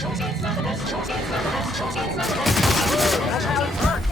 That's how it works.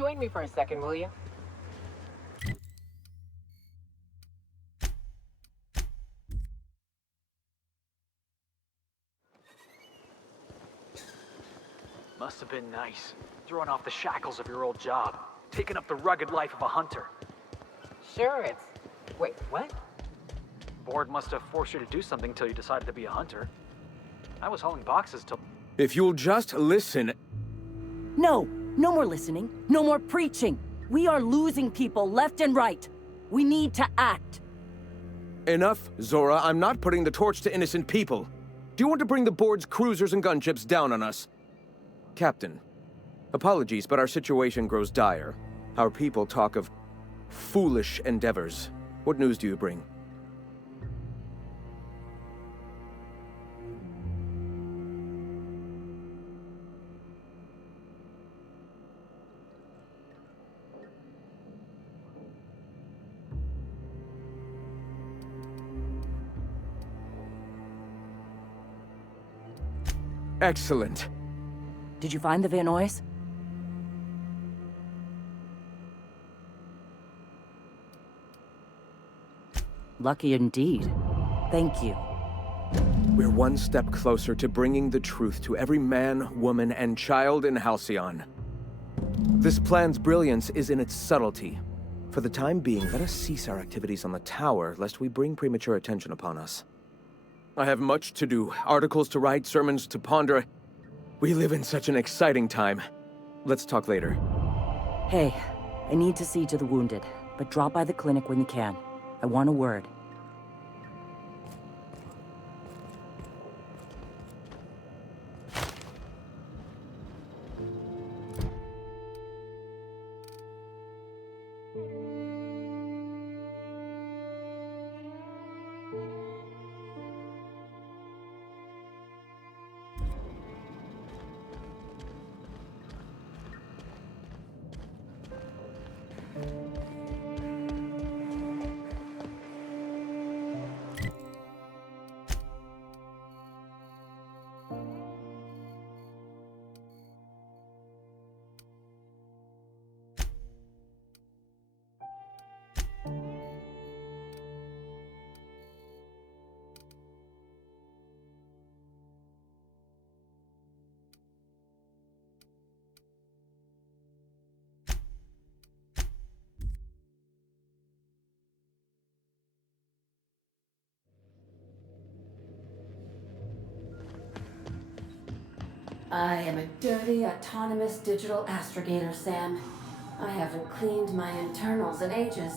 Join me for a second, will you? Must have been nice, throwing off the shackles of your old job, taking up the rugged life of a hunter. Sure, it's... Wait, what? Board must have forced you to do something till you decided to be a hunter. I was hauling boxes till... If you'll just listen... No, no more listening, no more preaching. We are losing people left and right. We need to act. Enough, Zora. I'm not putting the torch to innocent people. Do you want to bring the board's cruisers and gunships down on us? Captain, apologies, but our situation grows dire. Our people talk of foolish endeavors. What news do you bring? Excellent. Did you find the Vanoys? Lucky indeed. Thank you. We're one step closer to bringing the truth to every man, woman, and child in Halcyon. This plan's brilliance is in its subtlety. For the time being, let us cease our activities on the tower, lest we bring premature attention upon us. I have much to do, articles to write, sermons to ponder. We live in such an exciting time. Let's talk later. Hey, I need to see to the wounded, but drop by the clinic when you can. I want a word. I am a dirty, autonomous digital astrogator, Sam. I haven't cleaned my internals in ages.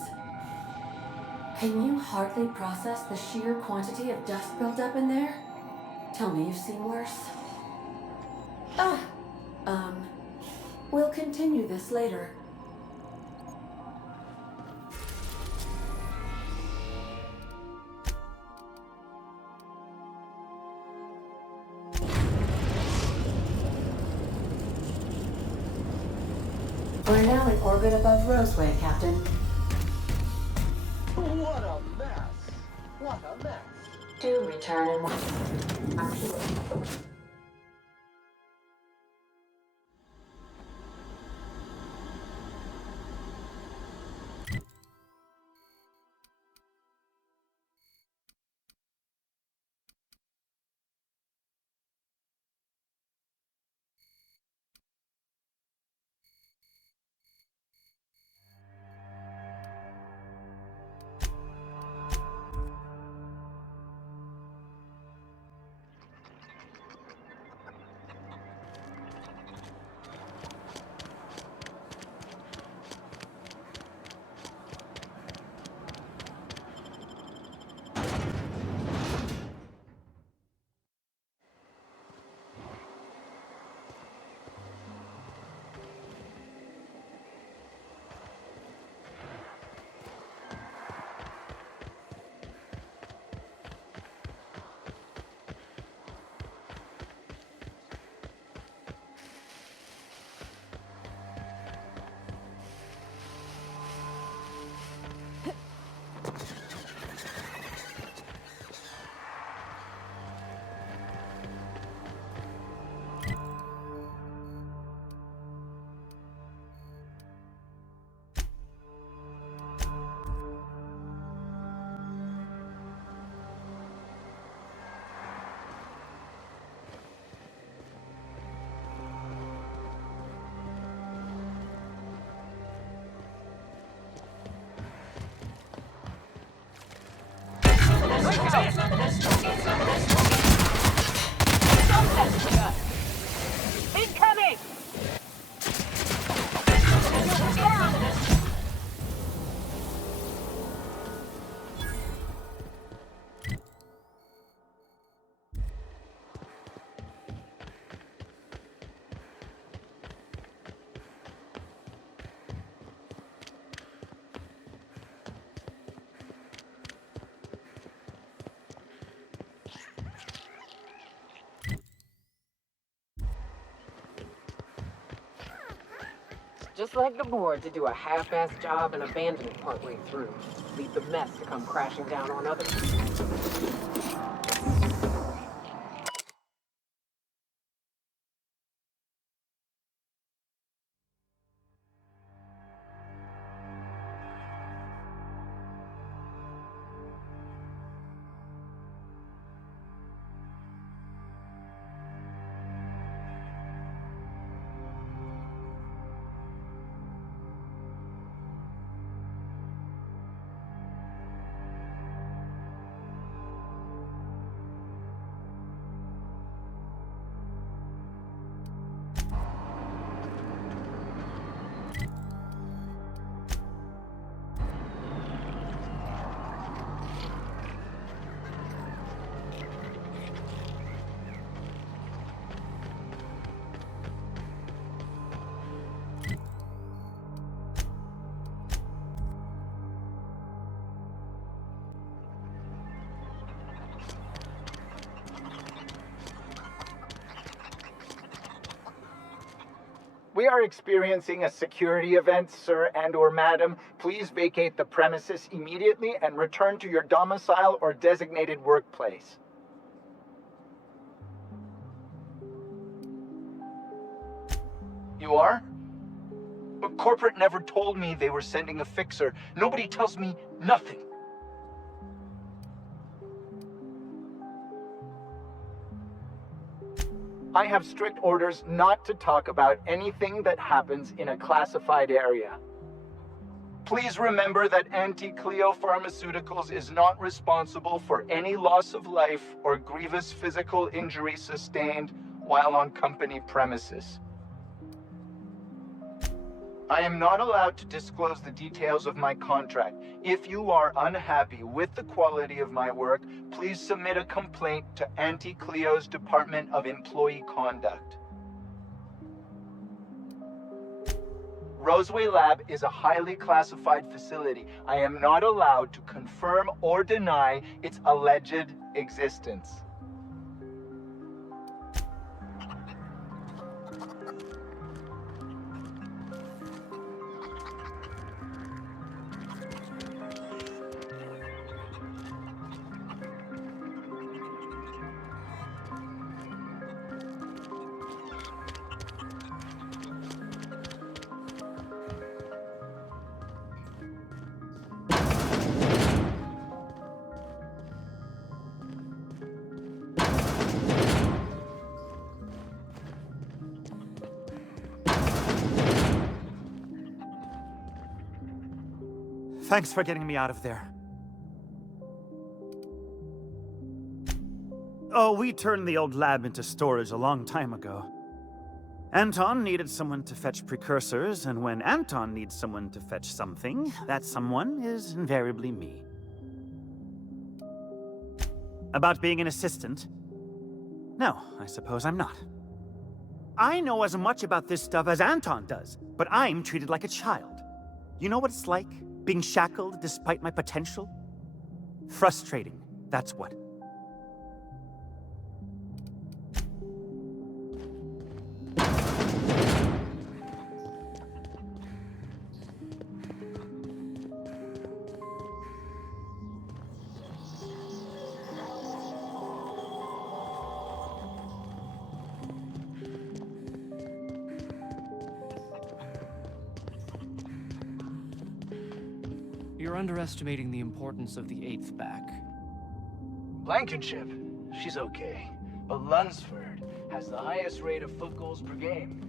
Can you hardly process the sheer quantity of dust built up in there? Tell me you've seen worse. Ah, we'll continue this later. We're now in orbit above Roseway, Captain. What a mess! What a mess! Do return in one. Incoming! Just like the board to do a half-assed job and abandon it partway through. Leave the mess to come crashing down on others. We are experiencing a security event, sir and/or madam. Please vacate the premises immediately and return to your domicile or designated workplace. You are? But corporate never told me they were sending a fixer. Nobody tells me nothing. I have strict orders not to talk about anything that happens in a classified area. Please remember that Anti-Cleo Pharmaceuticals is not responsible for any loss of life or grievous physical injury sustained while on company premises. I am not allowed to disclose the details of my contract. If you are unhappy with the quality of my work, please submit a complaint to Anti-Cleo's Department of Employee Conduct. Roseway Lab is a highly classified facility. I am not allowed to confirm or deny its alleged existence. Thanks for getting me out of there. Oh, we turned the old lab into storage a long time ago. Anton needed someone to fetch precursors, and when Anton needs someone to fetch something, that someone is invariably me. About being an assistant? No, I suppose I'm not. I know as much about this stuff as Anton does, but I'm treated like a child. You know what it's like, being shackled despite my potential? Frustrating, that's what. You're underestimating the importance of the 8th back. Blankenship, she's okay. But Lunsford has the highest rate of foot goals per game.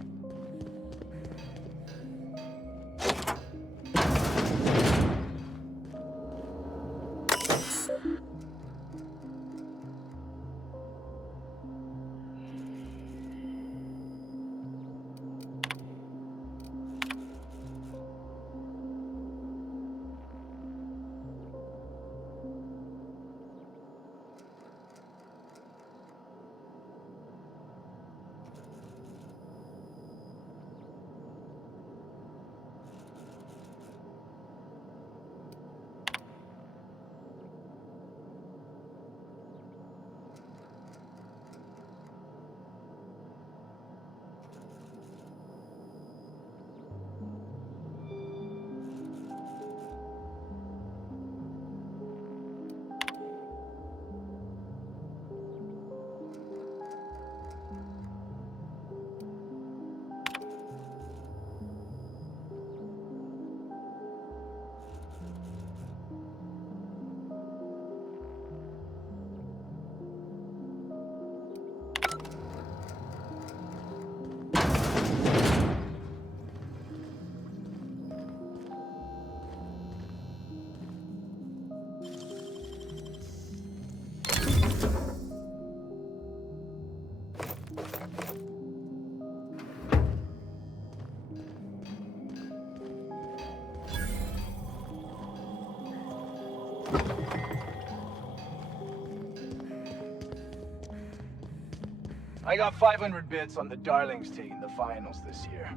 I got 500 bits on the Darlings taking the finals this year.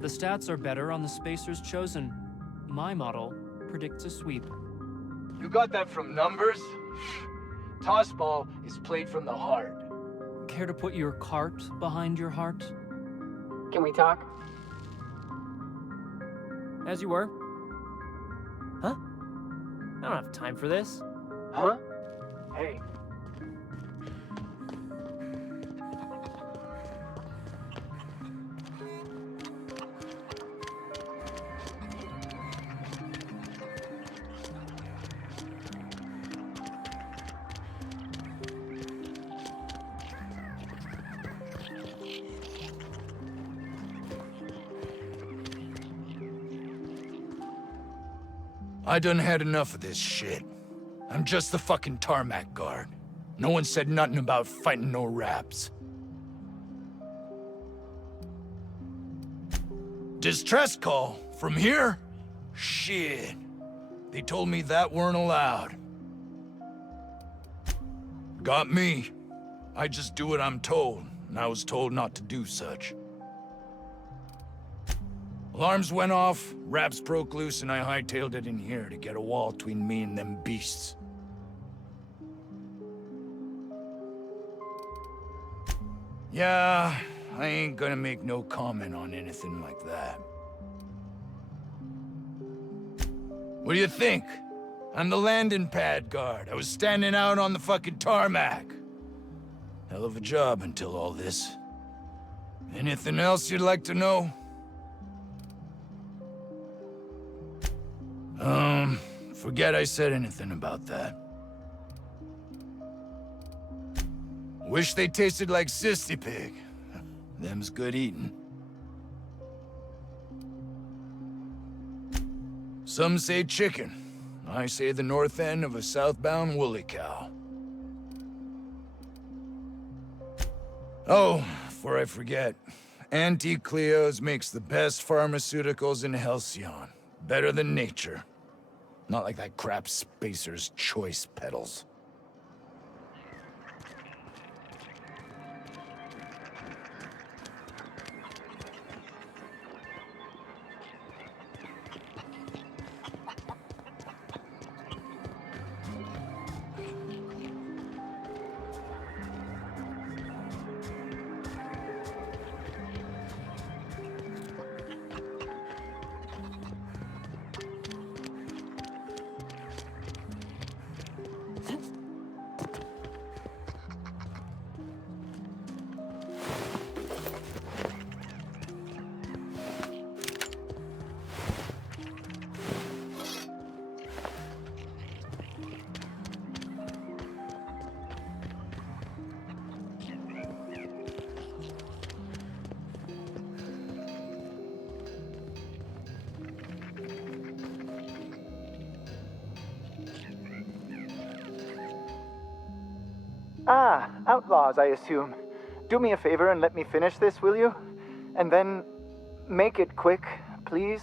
The stats are better on the spacers chosen. My model predicts a sweep. You got that from numbers? Tossball is played from the heart. Care to put your cart behind your heart? Can we talk? As you were. Huh? I don't have time for this. Huh? Hey. I done had enough of this shit. I'm just the fucking tarmac guard. No one said nothing about fighting no raps. Distress call? From here? Shit. They told me that weren't allowed. Got me. I just do what I'm told, and I was told not to do such. Alarms went off, raps broke loose, and I hightailed it in here to get a wall between me and them beasts. Yeah, I ain't gonna make no comment on anything like that. What do you think? I'm the landing pad guard. I was standing out on the fucking tarmac. Hell of a job until all this. Anything else you'd like to know? Forget I said anything about that. Wish they tasted like Sissy Pig. Them's good eating. Some say chicken. I say the north end of a southbound woolly cow. Oh, before I forget, Auntie Cleo's makes the best pharmaceuticals in Halcyon. Better than nature. Not like that crap Spacer's Choice peddles. Ah, outlaws, I assume. Do me a favor and let me finish this, will you? And then make it quick, please.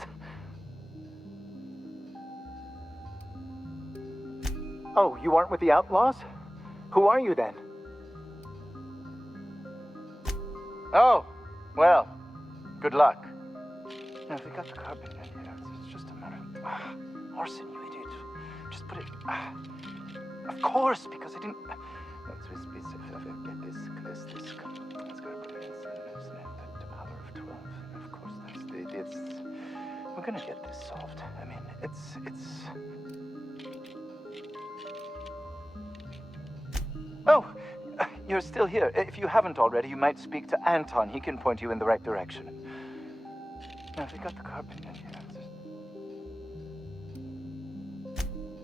Oh, you aren't with the outlaws? Who are you then? Oh, well, good luck. No, they got the carbon in here. It's just a matter of... Orson, you idiot. Just put it... Of course, because I didn't... Get this. It's gonna put it in the power of 12. Of course, it's... We're gonna get this solved. I mean, it's... Oh, you're still here. If you haven't already, you might speak to Anton. He can point you in the right direction. No, they got the carpet in here.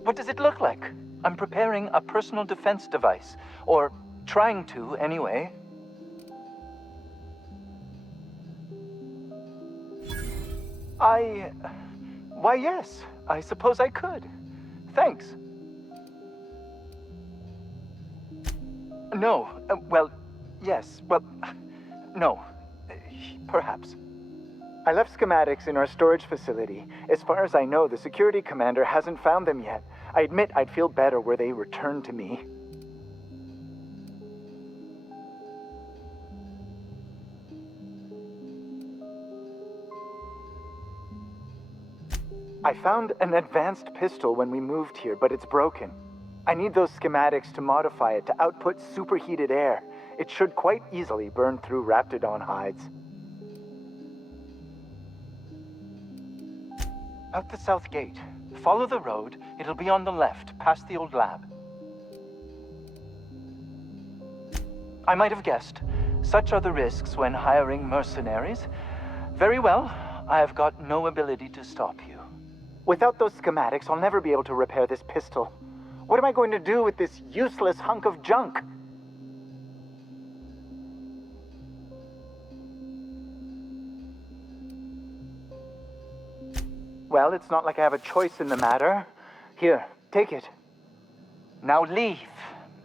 What does it look like? I'm preparing a personal defense device. Or trying to, anyway. Why, yes. I suppose I could. Thanks. No. Well, yes. Well, no. Perhaps. I left schematics in our storage facility. As far as I know, the security commander hasn't found them yet. I admit I'd feel better were they returned to me. I found an advanced pistol when we moved here, but it's broken. I need those schematics to modify it to output superheated air. It should quite easily burn through raptidon hides. Out the south gate. Follow the road. It'll be on the left, past the old lab. I might have guessed. Such are the risks when hiring mercenaries. Very well. I have got no ability to stop you. Without those schematics, I'll never be able to repair this pistol. What am I going to do with this useless hunk of junk? Well, it's not like I have a choice in the matter. Here, take it. Now leave,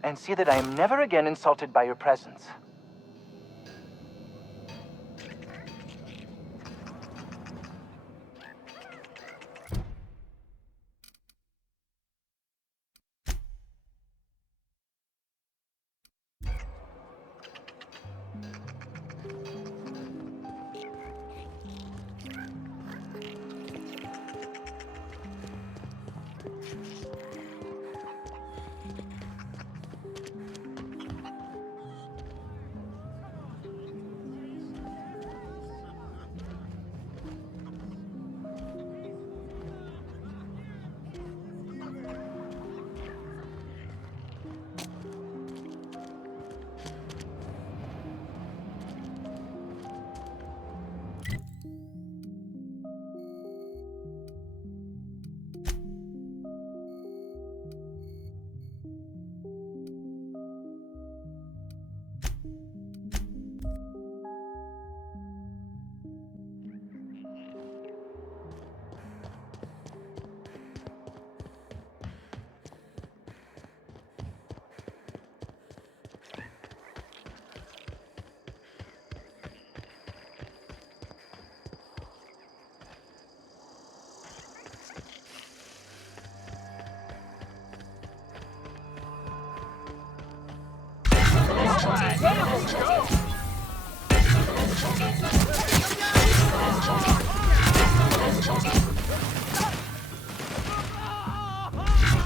and see that I am never again insulted by your presence.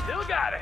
Still got it.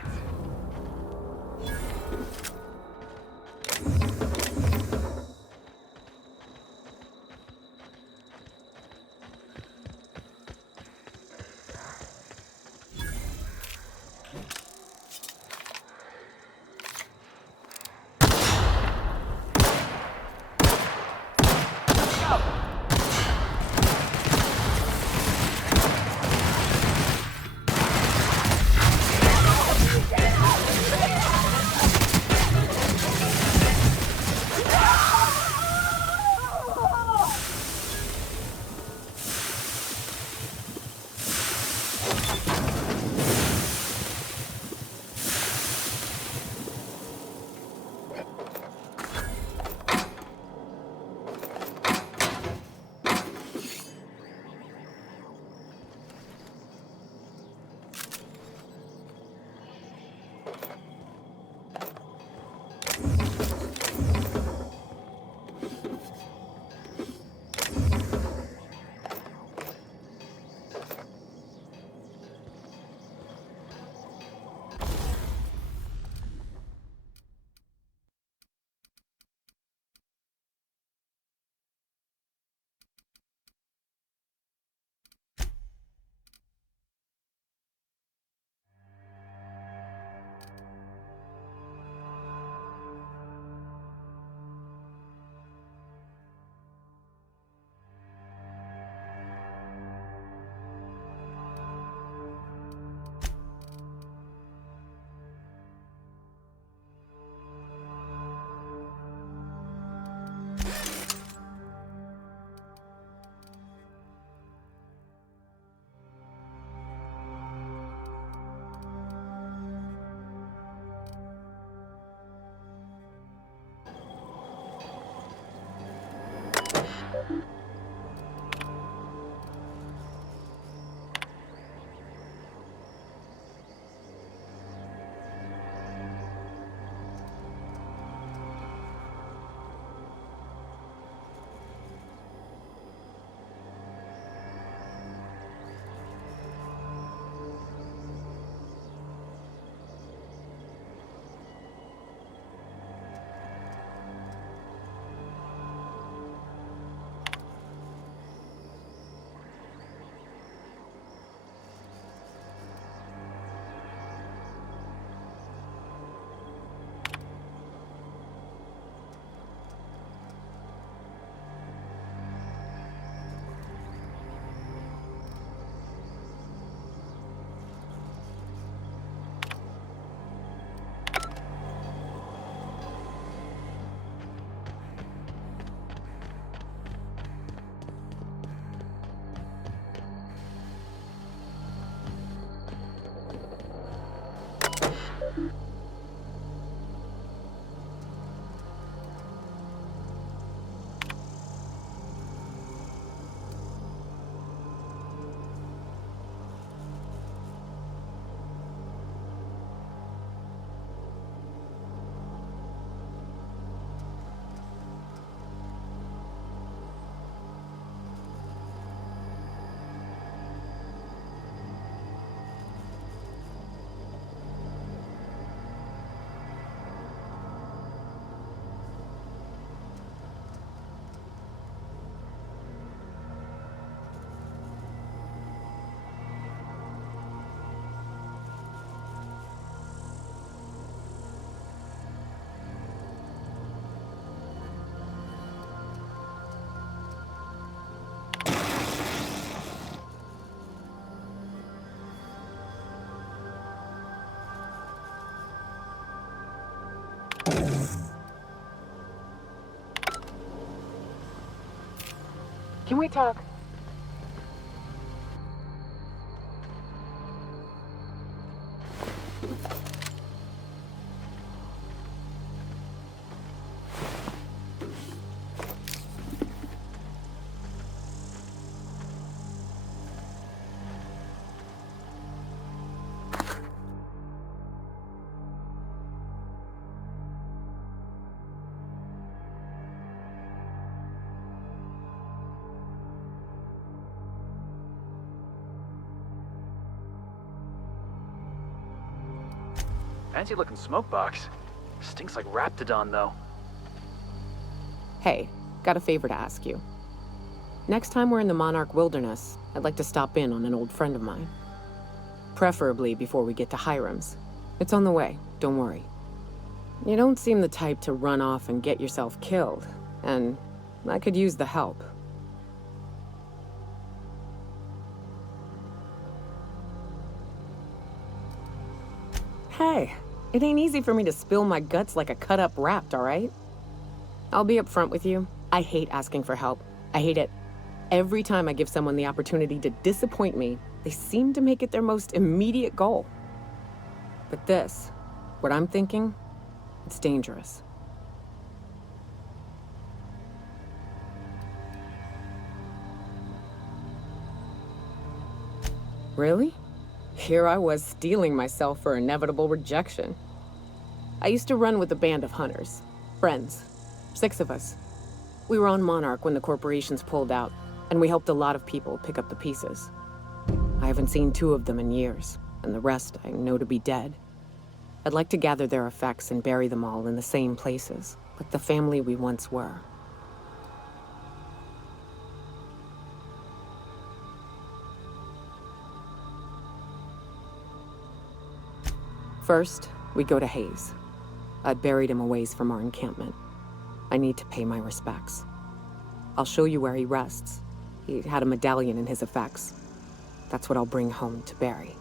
Can we talk? Fancy looking smoke box. Stinks like Raptidon, though. Hey, got a favor to ask you. Next time we're in the Monarch Wilderness, I'd like to stop in on an old friend of mine. Preferably before we get to Hiram's. It's on the way, don't worry. You don't seem the type to run off and get yourself killed, and I could use the help. Hey, it ain't easy for me to spill my guts like a cut-up rat, all right? I'll be upfront with you. I hate asking for help. I hate it. Every time I give someone the opportunity to disappoint me, they seem to make it their most immediate goal. But this, what I'm thinking, it's dangerous. Really? Here I was steeling myself for inevitable rejection. I used to run with a band of hunters. Friends. 6 of us. We were on Monarch when the corporations pulled out, and we helped a lot of people pick up the pieces. I haven't seen 2 of them in years, and the rest I know to be dead. I'd like to gather their effects and bury them all in the same places, like the family we once were. First, we go to Hayes. I'd buried him a ways from our encampment. I need to pay my respects. I'll show you where he rests. He had a medallion in his effects. That's what I'll bring home to Barry.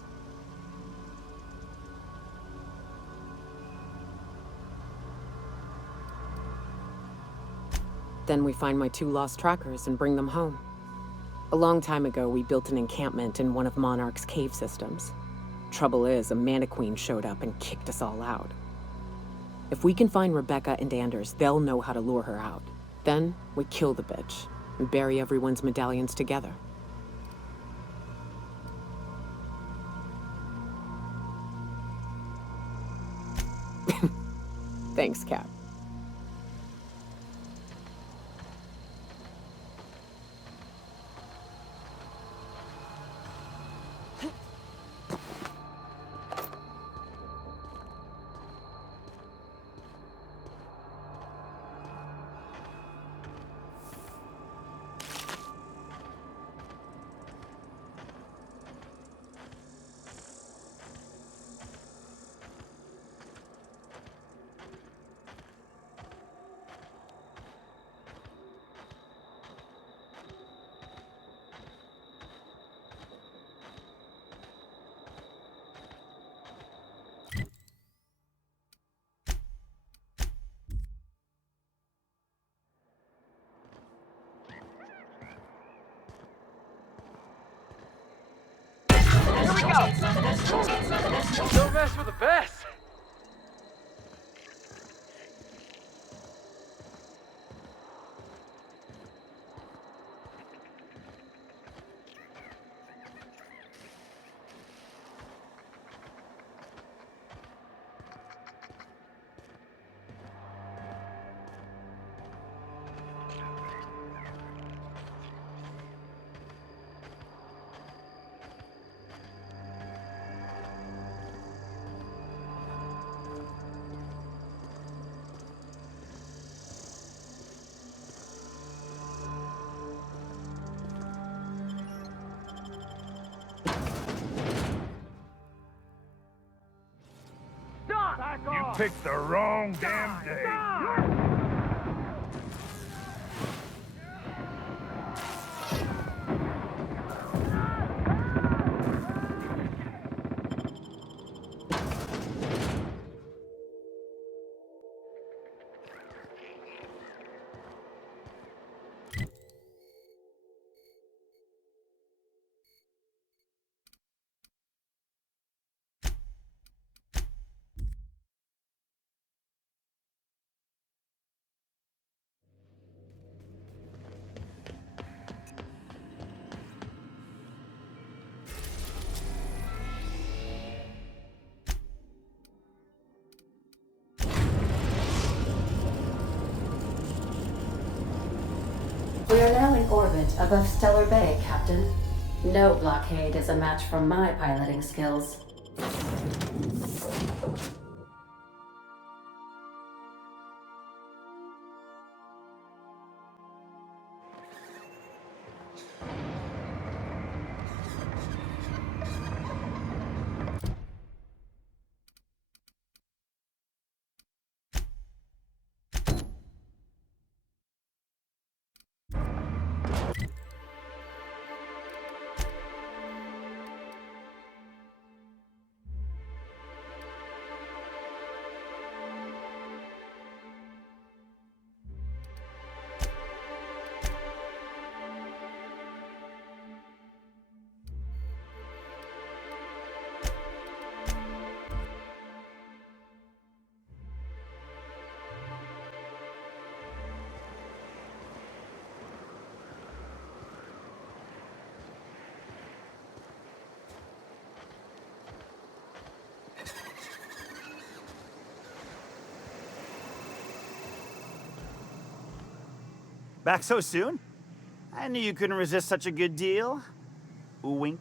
Then we find my 2 lost trackers and bring them home. A long time ago, we built an encampment in one of Monarch's cave systems. Trouble is, a Mantiqueen showed up and kicked us all out. If we can find Rebecca and Anders, they'll know how to lure her out. Then, we kill the bitch and bury everyone's medallions together. Thanks, Cap. Don't mess with the best. You picked the wrong damn day. above Stellar Bay, Captain. No blockade is a match for my piloting skills. Back so soon? I knew you couldn't resist such a good deal. Wink.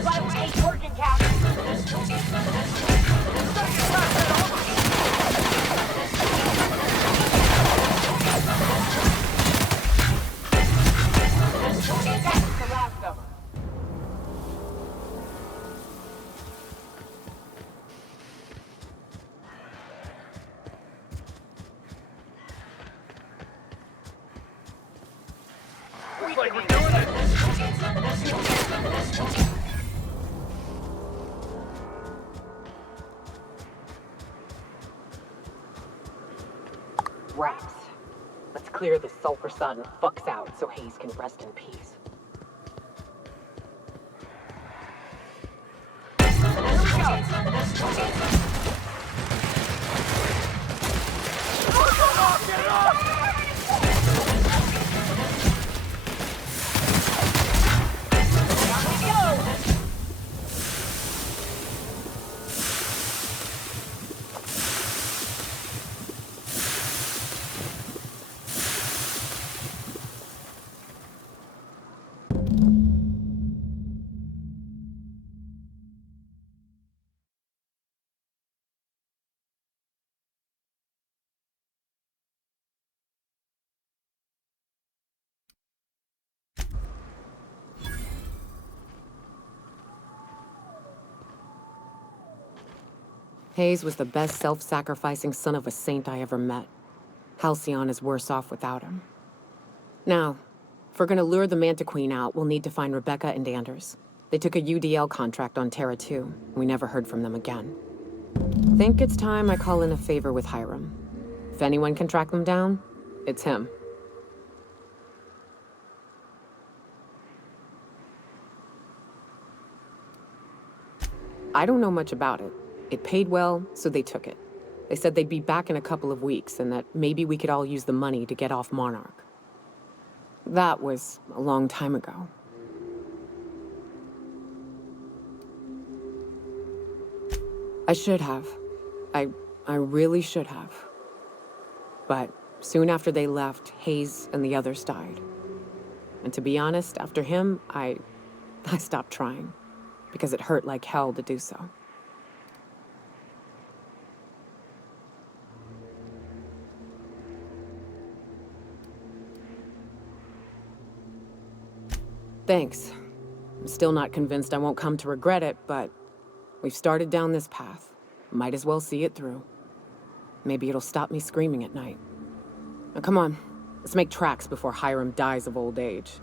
Glad we ain't working, Captain. That's the last of them. Looks like we're doing it. Rats. Let's clear this sulfur sun fucks out so Hayes can rest in peace. Hayes was the best self-sacrificing son of a saint I ever met. Halcyon is worse off without him. Now, if we're gonna lure the Manta Queen out, we'll need to find Rebecca and Anders. They took a UDL contract on Terra 2. We never heard from them again. Think it's time I call in a favor with Hiram. If anyone can track them down, it's him. I don't know much about it. It paid well, so they took it. They said they'd be back in a couple of weeks and that maybe we could all use the money to get off Monarch. That was a long time ago. I should have. I really should have. But soon after they left, Hayes and the others died. And to be honest, after him, I stopped trying. Because it hurt like hell to do so. Thanks. I'm still not convinced I won't come to regret it, but we've started down this path. Might as well see it through. Maybe it'll stop me screaming at night. Now come on, let's make tracks before Hiram dies of old age.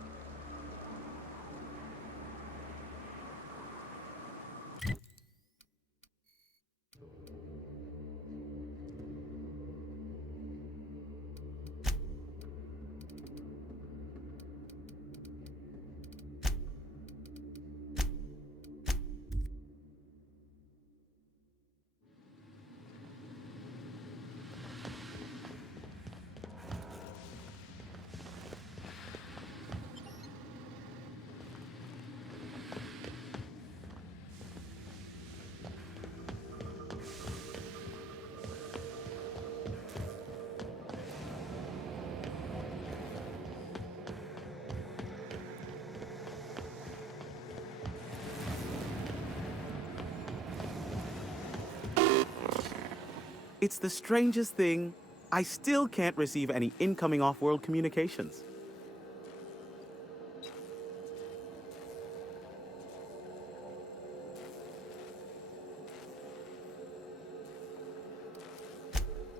It's the strangest thing. I still can't receive any incoming off-world communications.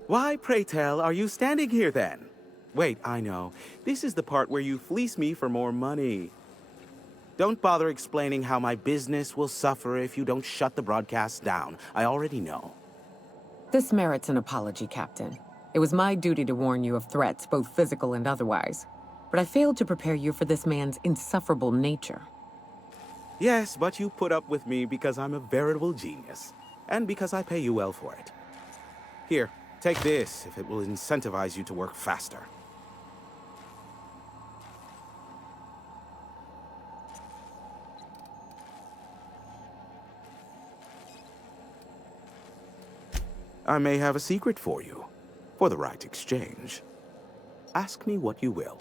Why, pray tell, are you standing here then? Wait, I know. This is the part where you fleece me for more money. Don't bother explaining how my business will suffer if you don't shut the broadcast down. I already know. This merits an apology, Captain. It was my duty to warn you of threats, both physical and otherwise. But I failed to prepare you for this man's insufferable nature. Yes, but you put up with me because I'm a veritable genius. And because I pay you well for it. Here, take this if it will incentivize you to work faster. I may have a secret for you, for the right exchange. Ask me what you will.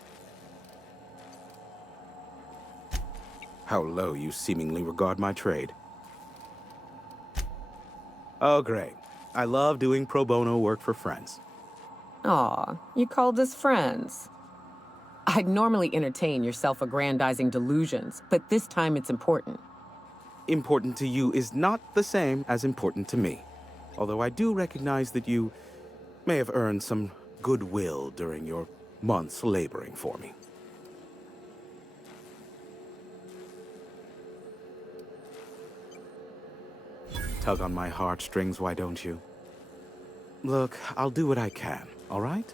How low you seemingly regard my trade. Oh, great. I love doing pro bono work for friends. Aw, you called us friends. I'd normally entertain your self-aggrandizing delusions, but this time it's important. Important to you is not the same as important to me. Although I do recognize that you may have earned some goodwill during your months laboring for me. Tug on my heartstrings, why don't you? Look, I'll do what I can, all right?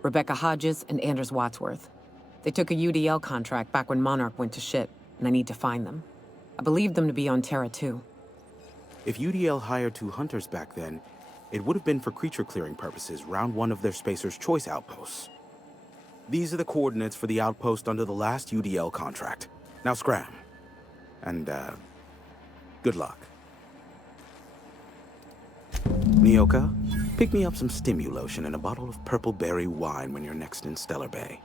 Rebecca Hodges and Anders Wadsworth. They took a UDL contract back when Monarch went to shit, and I need to find them. I believe them to be on Terra too. If UDL hired 2 hunters back then, it would have been for creature clearing purposes round one of their Spacer's Choice outposts. These are the coordinates for the outpost under the last UDL contract. Now scram. And, good luck. Nyoka, pick me up some Stimulotion and a bottle of purple berry wine when you're next in Stellar Bay.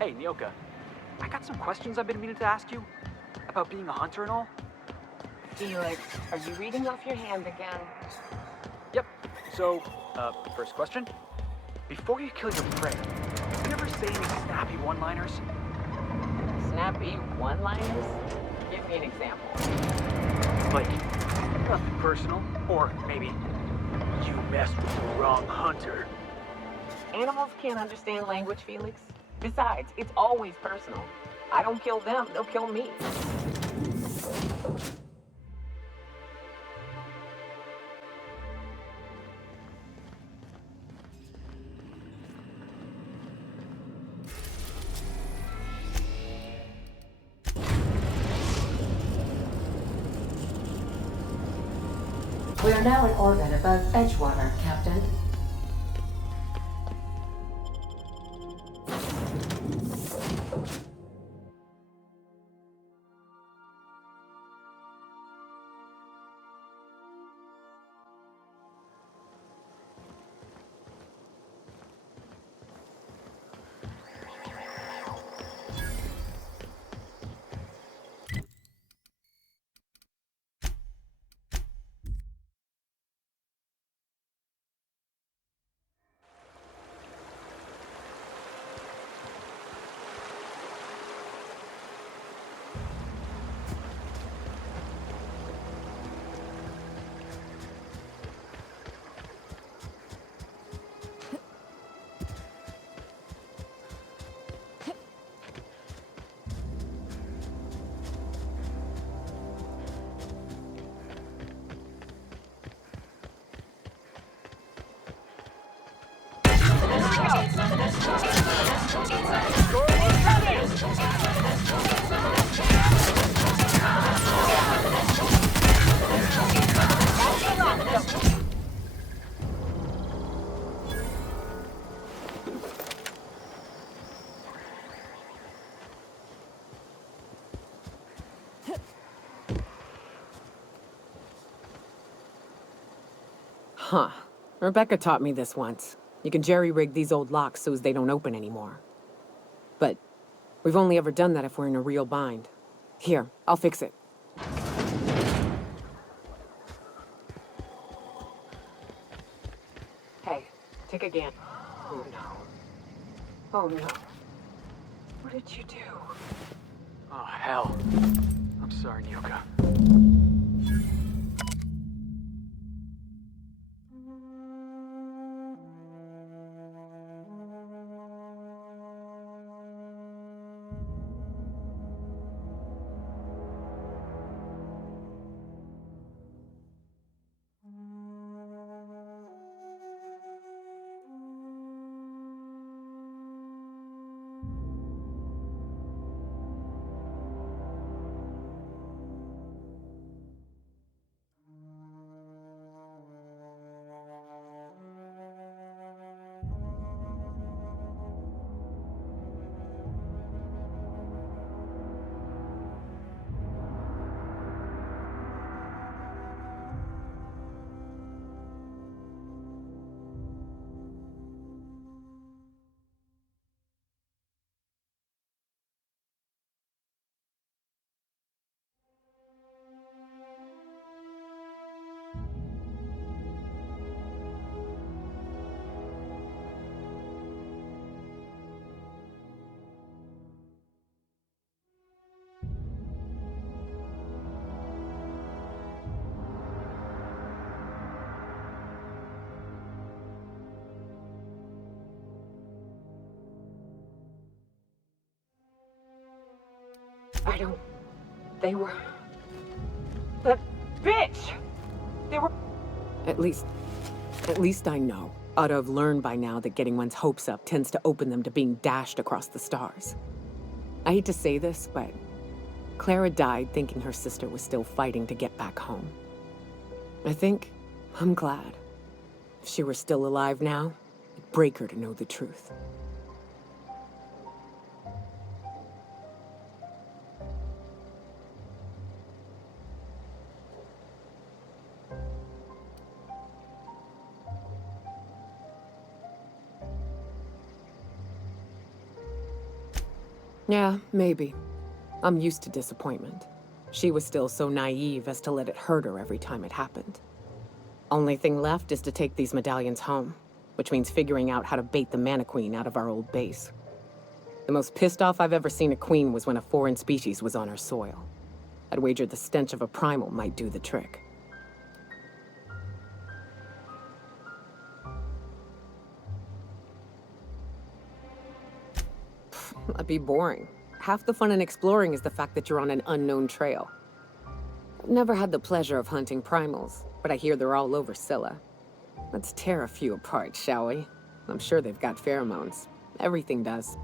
Hey, Nyoka. I got some questions I've been meaning to ask you. About being a hunter and all. Felix, are you reading off your hand again? Yep. So, first question. Before you kill your prey, do you ever say any snappy one-liners? Snappy one-liners? Give me an example. Like, nothing personal, or maybe, you messed with the wrong hunter. Animals can't understand language, Felix. Besides, it's always personal. I don't kill them, they'll kill me. We are now in orbit above Edgewater, Captain. Huh. Rebecca taught me this once. You can jerry-rig these old locks so as they don't open anymore. But we've only ever done that if we're in a real bind. Here, I'll fix it. Hey, take again. Oh no. Oh no. What did you do? Oh, hell. I'm sorry, Nyoka. I don't... They were... That bitch! They were... At least I know. Ought to have learned by now that getting one's hopes up tends to open them to being dashed across the stars. I hate to say this, but Clara died thinking her sister was still fighting to get back home. I'm glad. If she were still alive now, it'd break her to know the truth. Yeah, maybe. I'm used to disappointment. She was still so naive as to let it hurt her every time it happened. Only thing left is to take these medallions home, which means figuring out how to bait the Mana-Queen out of our old base. The most pissed off I've ever seen a queen was when a foreign species was on her soil. I'd wager the stench of a primal might do the trick. That'd be boring. Half the fun in exploring is the fact that you're on an unknown trail. I've never had the pleasure of hunting primals, but I hear they're all over Scylla. Let's tear a few apart, shall we? I'm sure they've got pheromones. Everything does.